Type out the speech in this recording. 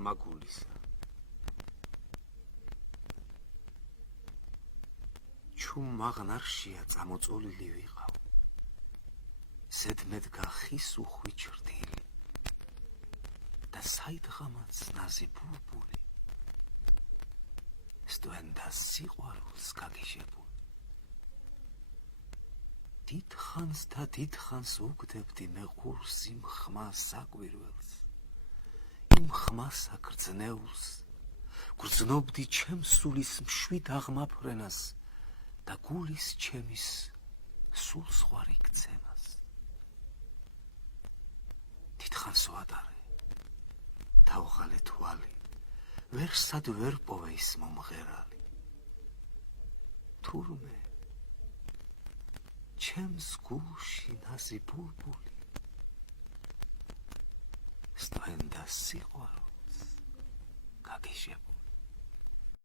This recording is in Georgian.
ხმაგულისა. ჩუმ მაღნარშია წამოწოლილი ვიყავ, ზედმედგა ხის უხვი ჩრდილი და საიდღამაც ნაზი ბულბული სტვენდა სიყვარულს გაგიჟებული. დიდხანს და დიდხანს უგდებდი მე ყურს იმ ხმას საკვირველს, იმ ხმასა გრძნეულს, გრძნობდი ჩემ სულის მშვიდ აღმაფრენას და გულის ჩემის სულსხვარი გცემას. დიდხანს ვადარე, თავღალე თვალი, ვერსად ვერ პოვე ის მომღერალი. თურმე ჩემს გულში ნაზი ბულბული სტვენდა სიყვარულს გაგიჟებული.